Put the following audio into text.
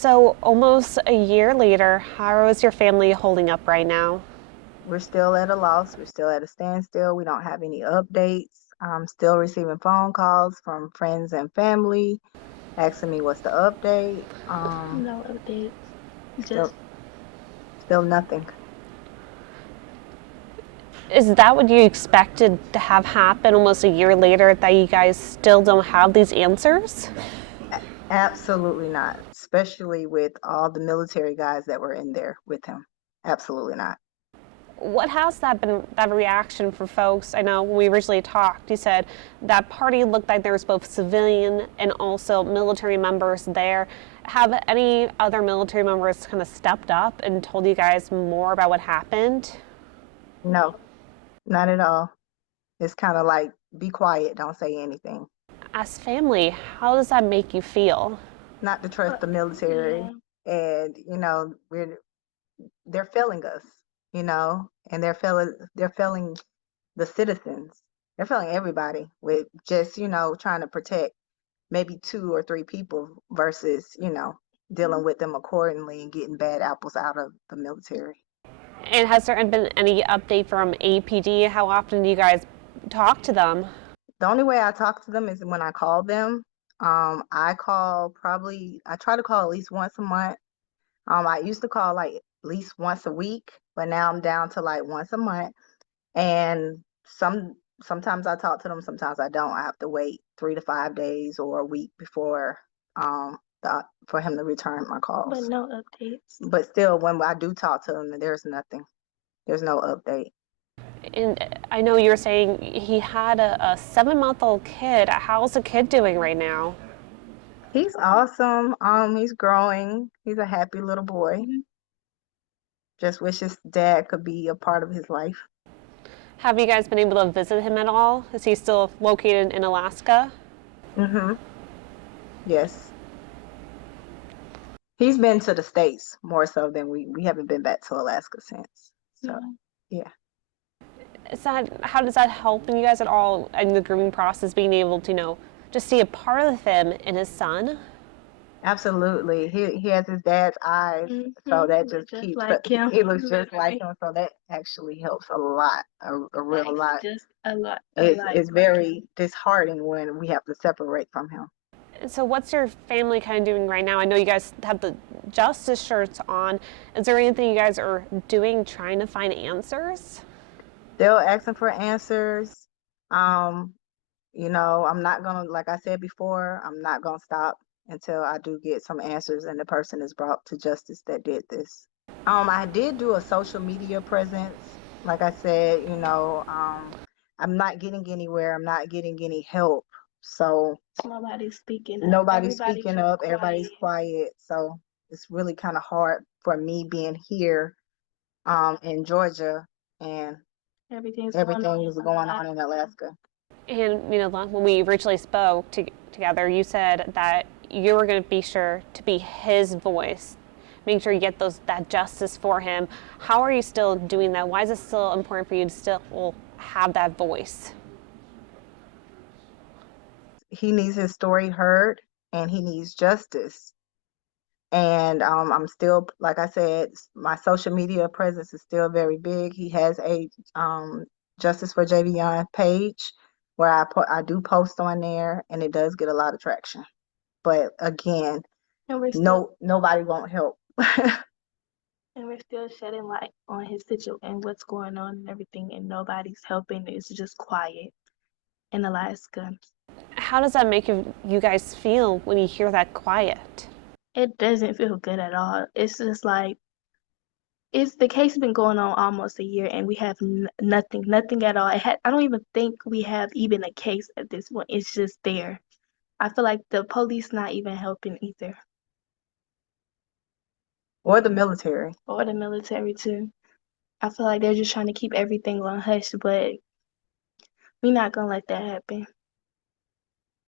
So, almost a year later, how is your family holding up right now? We're still at a loss. We're still at a standstill. We don't have any updates. I'm still receiving phone calls from friends and family asking me what's the update. No updates. Still, Just still nothing. Is that what you expected to have happen almost a year later, that you guys still don't have these answers? Absolutely not. Especially with all the military guys that were in there with him. Absolutely not. What has that been, that reaction for folks? I know when we originally talked, you said that party looked like there was both civilian and also military members there. Have any other military members kind of stepped up and told you guys more about what happened? No, not at all. It's kind of like, be quiet, don't say anything. As family, how does that make you feel? Not to trust the military. yeah. And, they're failing us, and they're failing the citizens. They're failing everybody with just, trying to protect maybe two or three people versus, dealing with them accordingly and getting bad apples out of the military. And has there been any update from APD? How often do you guys talk to them? The only way I talk to them is when I call them. I try to call at least once a month. I used to call like at least once a week, but now I'm down to like once a month. And sometimes I talk to them, sometimes I don't. I have to wait 3 to 5 days or a week before for him to return my But calls. no updates. But still, when I do talk to him, there's nothing. There's no update. And I know you were saying he had a 7-month-old kid. How's the kid doing right now? He's awesome. He's growing. He's a happy little boy. Just wish his dad could be a part of his life. Have you guys been able to visit him at all? Is he still located in Alaska? Mm-hmm. Yes. He's been to the States more so than we haven't been back to Alaska since. So, No. yeah. How does that help you guys at all in the grooming process, being able to, just see a part of him in his son? Absolutely. He has his dad's eyes, so that just Just keeps like him. he looks just like Literally. him, so that actually helps a lot, a real Like lot. just a lot, It's like very him. disheartening when we have to separate from him. So what's your family kind of doing right now? I know you guys have the justice shirts on. Is there anything you guys are doing trying to find answers? They'll asking for answers. Um, I'm not gonna, like I said before, I'm not gonna stop until I do get some answers and the person is brought to justice that did this. I did do a social media presence. Like I said, I'm not getting anywhere. I'm not getting any help. So Nobody's speaking up. nobody's Everybody speaking just up. quiet. Everybody's quiet. So it's really kind of hard for me being here, in Georgia, and Everything's going on everything in is going on in Alaska. Alaska. And when we originally spoke together, you said that you were going to be sure to be his voice, make sure you get that justice for him. How are you still doing that? Why is it still important for you to still have that voice? He needs his story heard and he needs justice. And I'm still, like I said, my social media presence is still very big. He has a Justice for JBER page where I do post on there, and it does get a lot of traction. But again, And we're still nobody won't help. and we're still shedding light on his situation and what's going on and everything, and nobody's helping. It's just quiet in Alaska. How does that make you guys feel when you hear that quiet? It doesn't feel good at all. It's just like it's the case been going on almost a year, and we have nothing at all. I don't even think we have even a case at this point. It's just there. I feel like the police not even helping either, Or the military. or the military too. I feel like they're just trying to keep everything on hush, but we're not gonna let that happen.